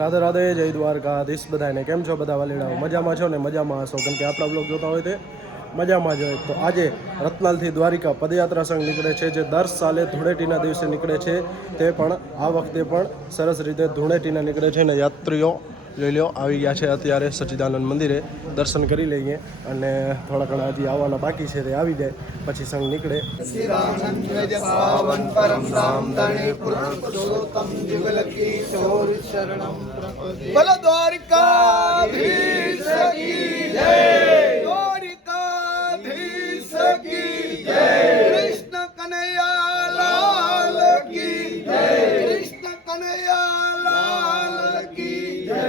રાધે રાધે, જય દ્વારકાધીશ બધાને. કેમ છો બધા વાલીડાઓ? મજામાં છો ને? મજામાં હશો, કેમ કે આપણા બ્લોગ જોતા હોય તે મજામાં જ હોય. તો આજે રત્નાલથી દ્વારિકા પદયાત્રા સંઘ નીકળે છે, જે દર સાલે ધૂળેટીના દિવસે નીકળે છે. તે પણ આ વખતે પણ સરસ રીતે ધૂળેટીના નીકળે છે. અને યાત્રીઓ લઈ લો આવી ગયા છે અત્યારે સચ્ચિદાનંદ મંદિરે. દર્શન કરી લઈએ અને થોડા ઘણા હજી આવવાના બાકી છે, તે આવી જાય પછી સંઘ નીકળે. બોલો દ્વારકાધીશ કી જય, દ્વારકાધીશ કી જય, કૃષ્ણ કનૈયા લાલ કી જય, કૃષ્ણ કનૈયા લાલ કી જય.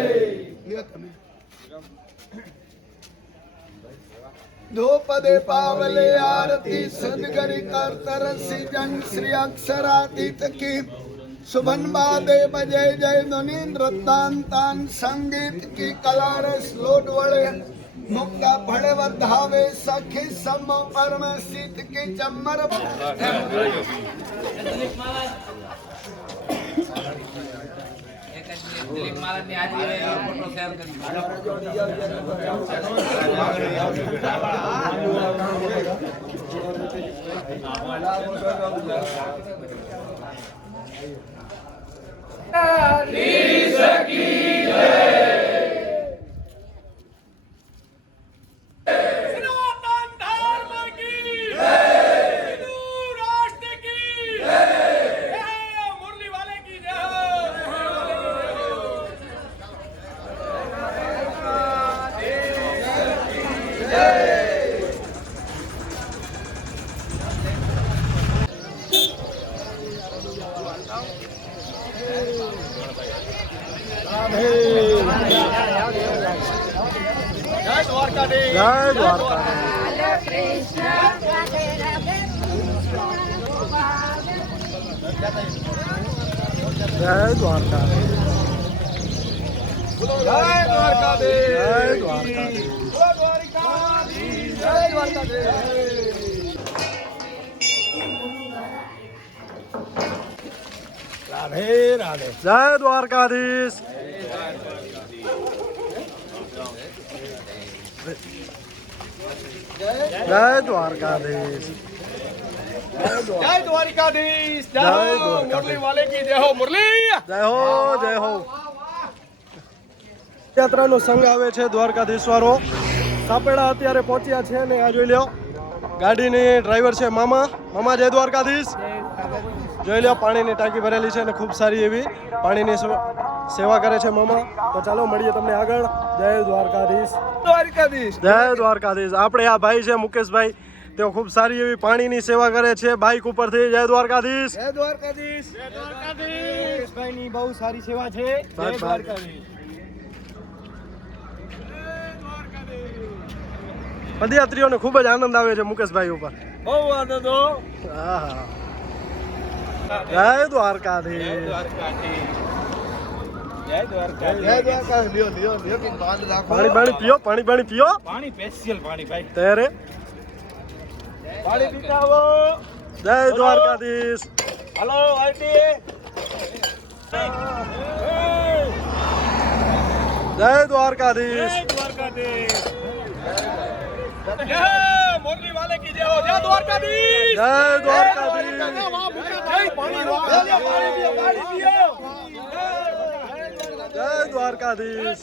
ધોપદે પાવલે આરતી સદગરી કરતર સિજન શ્રી અક્ષરાતીત કી सुबन बादे बजे जय ध्वनि नृत्तान तान संगीत की कलारस लोट वड़े मुक्ता फड़े वधावे सखी सम परम सीत की चमर जय द्वारकाधीश, જય દ્વારકા, જય દ્વારકા, जय द्वारकाधीश, જય દ્વારકાધીશ. जय द्वारकाधीश, जय द्वारकाधीश. राधे राधे. જય દ્વારકાધીશ. જય દ્વારકાધીશ. जय द्वारकाधीश, जय जय हो द्वारकाधीश. मुरली वाले की जय हो मुरली. જય હો, જય હો. યાત્રાનો સંઘ આવે છે દ્વારકાધીશ વાળો. સાપેડા અત્યારે પહોંચ્યા છે ને આ જોઈ લ્યો ગાડીની ડ્રાઈવર છે મામા. મામા જય દ્વારકાધીશ. જોઈ લ્યો પાણીની ટાંકી ભરેલી છે અને ખૂબ સારી એવી પાણીની સેવા કરે છે મામા. તો ચાલો મળીએ તમને આગળ. જય દ્વારકાધીશ. द्वारकाधीश, જય દ્વારકાધીશ. આપણે આ ભાઈ છે મુકેશભાઈ, તેઓ ખૂબ સારી એવી પાણીની સેવા કરે છે બાઇક ઉપરથી. જય દ્વારકાધીશ. जय द्वारकाधीश, जय द्वारकाधीश. भाई ની બહુ સારી સેવા છે. જય દ્વારકાધીશ. પદયાત્રીઓને ખૂબ જ આનંદ આવે છે મુકેશભાઈ ઉપર. બહુ આનંદ હો. આહા. જય દ્વારકાધીશ. જય દ્વારકાધીશ. જય દ્વારકાધીશ. લ્યો લ્યો લ્યો કે બાંધ રાખો. પાણી પાણી પીઓ, પાણી પાણી પીઓ. પાણી સ્પેશિયલ પાણી ભાઈ. ત્યારે પાણી પીતા આવો. જય દ્વારકાધીશ. हेलो आरती. જય દ્વારકાધીશ. जय द्वारकाधीश. जय मुरली वाले की जय हो. जय द्वारकाधीश. જય દ્વારકાધીશ. जय पानी पियो, पानी पियो, पानी पियो. જય દ્વારકાધીશ.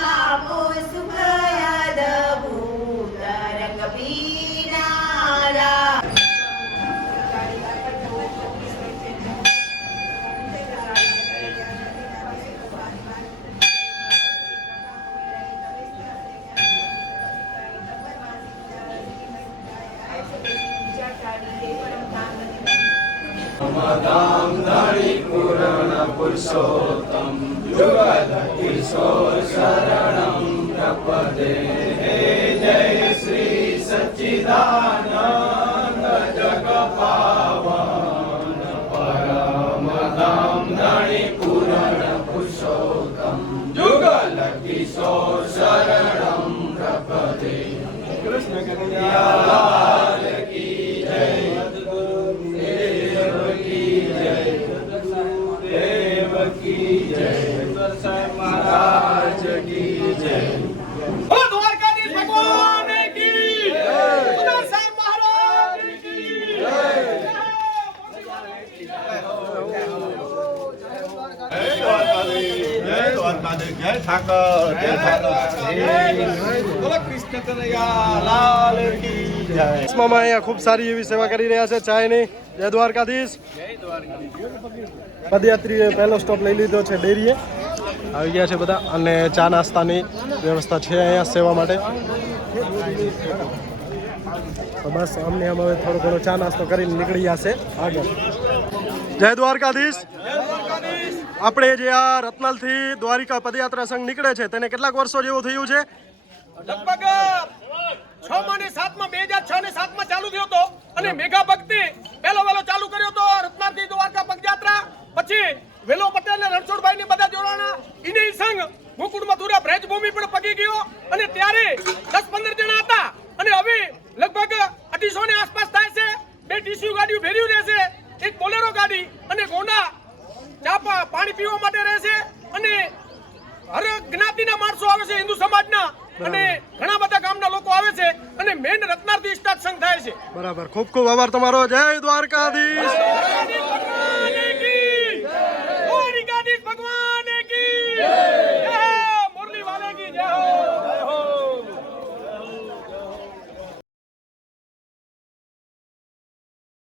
આપો સુખયાદ ભૂત રંગ પીનારા. पुरुषोत्तम जुगल किशोर शरणं प्रपदे. जय श्री सच्चिदानंद जग पावन परम धाम धणी पूरण पुरुषोत्तम जुगल किशोर शरणं प्रपदे. कृष्ण कन्हैया लाल की जय. देव की जय. देव की જય સાહેબ મહારાજ કી જય બોલો દ્વારકાધીશ ભગવાન કી જય બોલો સાહેબ મહારાજ કી જય મામા અહીંયા ખૂબ સારી એવી સેવા કરી રહ્યા છે ચાયની. જય દ્વારકાધીશ. પદયાત્રીએ પહેલો સ્ટોપ લઈ લીધો છે ડેરીએ. આવી ગયા છે બધા અને ચા નાસ્તાની વ્યવસ્થા છે અહીંયા સેવા માટે. તો બસ અમને આમ હવે થોડો ઘણો ચા નાસ્તો કરીને નીકળી જશે આગળ. જય દ્વારકાધીશ. આપણે જે આ રત્નાલથી દ્વારિકા પદયાત્રા સંઘ નીકળે છે તેને કેટલાક વર્ષો જેવું થયું છે? લગભગ 6 માં ને 7 માં 2006 ને 7 માં ચાલુ થયો હતો અને મેઘા ભક્તિ પહેલો ચાલુ કર્યો હતો રત્નાલથી દ્વારકા પદયાત્રા. પછી વેલો પટેલ ને રણછોડભાઈ ને બધા જોડાણા. ઈને સંઘ મુકુડ મથુરા બ્રજભૂમિ પણ પગી ગયો અને ત્યારે 10-15 જણા હતા અને હવે લગભગ 250 ની આસપાસ થાય છે. 2 ટીસ્યુ ગાડીઓ ભેર્યું રહેશે, એક બોલેરો ગાડી અને ગોંડા ચાપા પાણી પીવા માટે રહેશે અને હર જ્ઞાતિના માણસો આવે છે, હિન્દુ સમાજના અને ઘણા બધા ગામના લોકો આવે છે અને મેન રત્નાલથી સ્ટાર્ટ સંઘ થાય છે. બરાબર. ખૂબ ખૂબ આભાર તમારો. જય દ્વારકાધીશ.